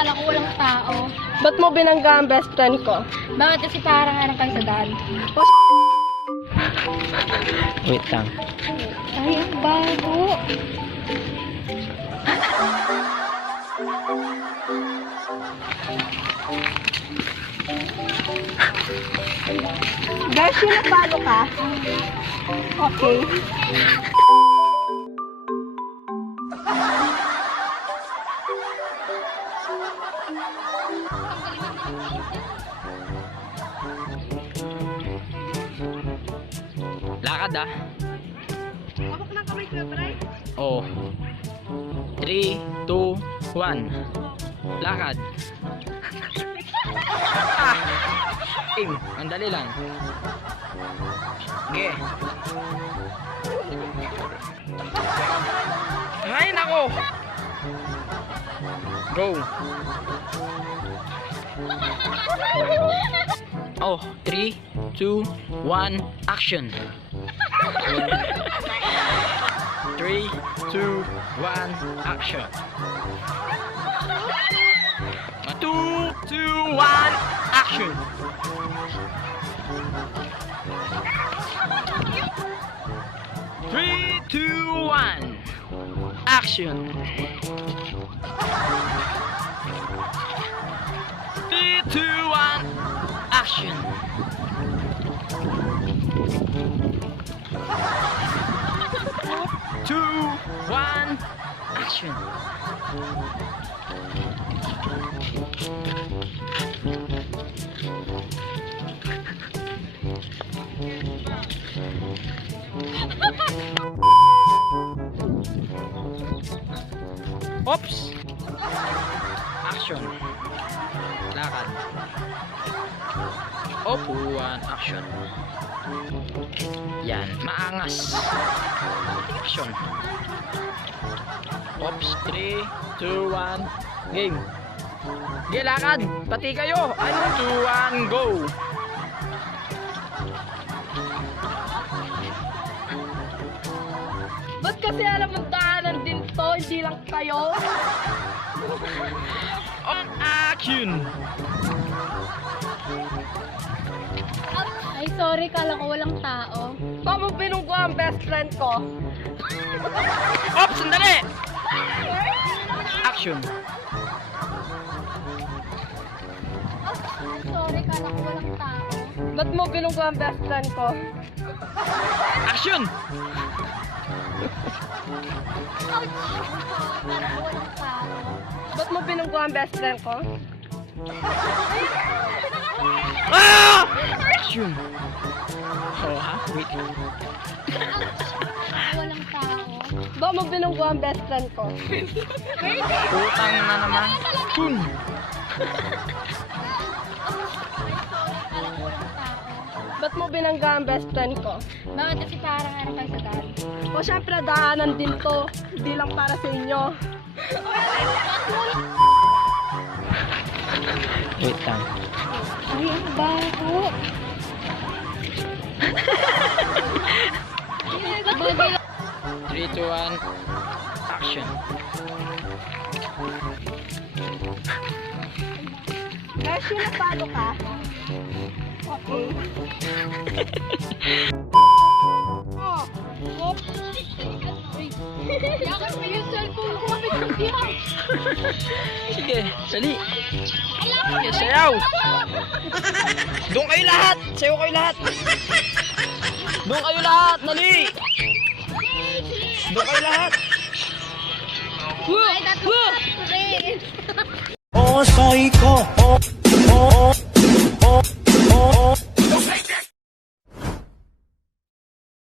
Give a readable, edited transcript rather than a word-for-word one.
kala ko walang tao. Ba't mo binangga ang best friend ko? Bakit kasi parang ano kayo sa daan? Wait lang. Ay, ang bago. Guys, sinapalo ka? Okay. Lakad ah. Hawak ng kamay ko, Bryan. Oh. 3, 2, 1. Lakad. Ah! Aim. Ang dali lang. Okay. Ay, nako! Go! Oh, 3, 2, 1, action! 3, 2, 1, action! 2, 2, 1, action! 3, 2, 1, action! 3, 2, 1, action! 2, 1, action! Oops! Action! Lakad. Upuan. Action. Yan. Maangas. Action. Oops. 3, 2, 1. Game. Sige, lakad. Pati kayo. 1, 2, 1, go. Ba't kasi alam mong daanan din to, hindi lang kayo? On action! Ay, sorry, kala ko walang tao. Ba't mo binunggo ang best friend ko? Oops! Sandali! Action! Ay, sorry, kala ko walang tao. Ba't mo binunggo ang best friend ko? Action! Ouch! Kala ko walang tao. Ba't mo binunggo ang best friend ko? Ah! Action! Oh, ha? Wait. Walang tao. Ba't mo binunggo ang best friend ko? Putang na naman. Boom! Kala ko walang tao. Ba't mo binangga ang best friend ko? Bakit kasi parang ano kayo sa daan? O syempre, daanan din to. Hindi lang para sa inyo. Wait lang. Ay, ang bago. Bagay lang. 3, 2, 1, action. Guys, sinapalo ka? Okay. Oh, oops. Yakap mo yung cellphone ko. Kapit-kapit. Sige, dali. Sige, sayaw. Doon kayo lahat. Sayaw kayo lahat. Doon kayo lahat. Dali. Doon kayo lahat. Ay, that's what rin. Oh, psycho. Oh, oh, oh.